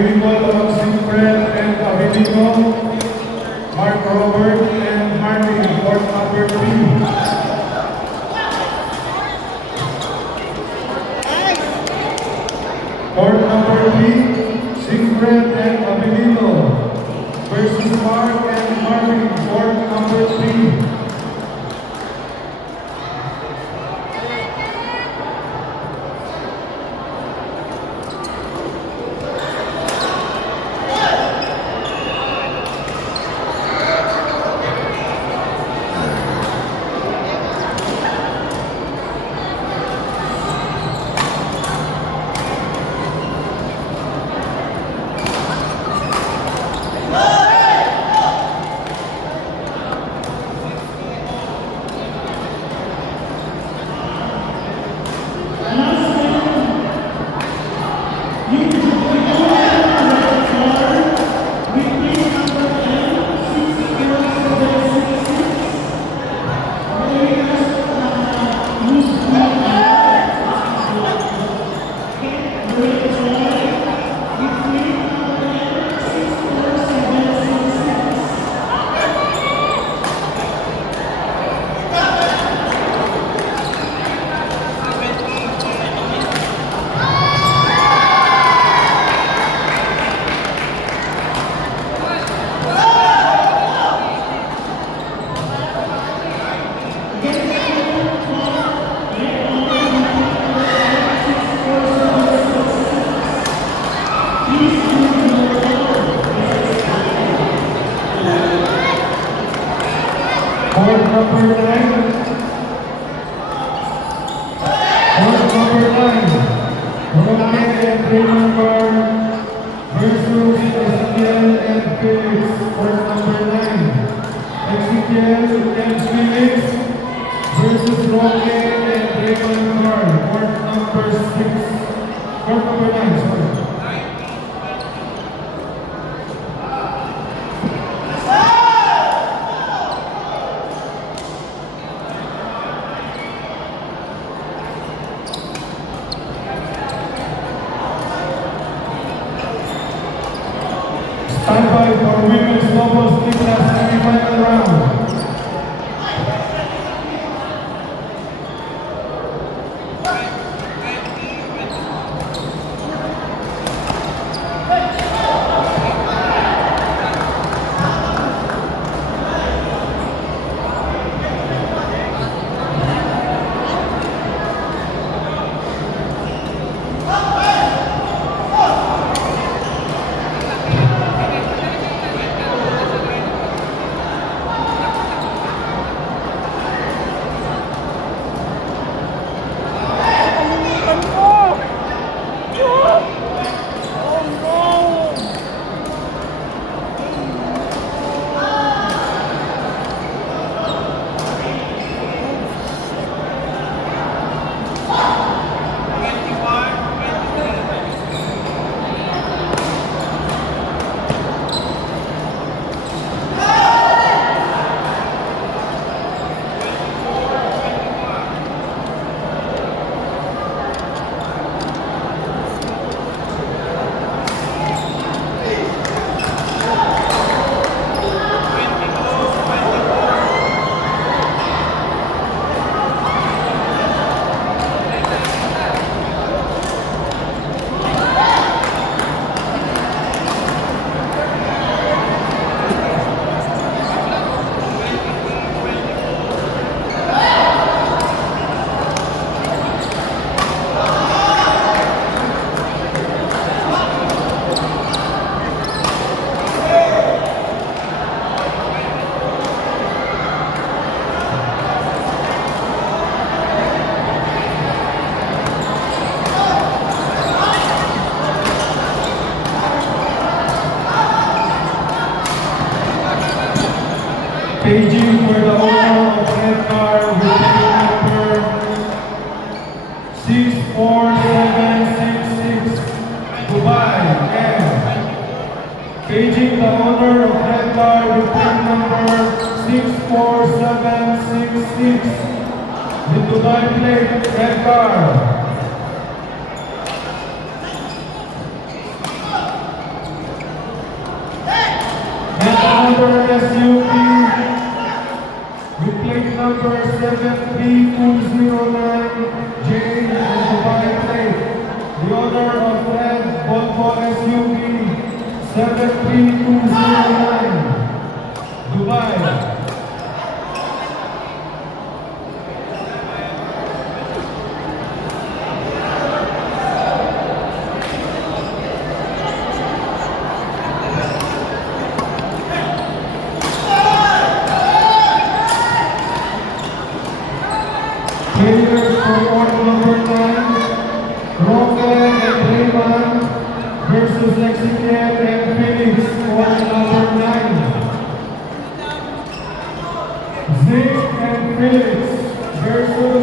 recall of Siegfried and Abilino, Mark Robert and Harvey, court number 3. Court number 3, Siegfried and Abilino versus Mark and Harvey, court number 3. Court number 9. Court number 9. Roque and Raymond Carr versus Ezekiel and Felix. Court number 9. Ezekiel and Felix versus Roque and Raymond Carr. Court number 6. Court number 9, sorry. Stand by for women's doubles class semi-final round. Staging for the honor of red car with number 64766, Dubai, and staging the honor of red car with number 64766, the Dubai plate, red car. number SUP, with plate number 73209, James and Dubai plate. The owner of Red Volvo SUV 73209, Dubai. Players for order number 9, Roque and Raymond versus Ezekiel and Felix, order number 9. Zeke and Felix versus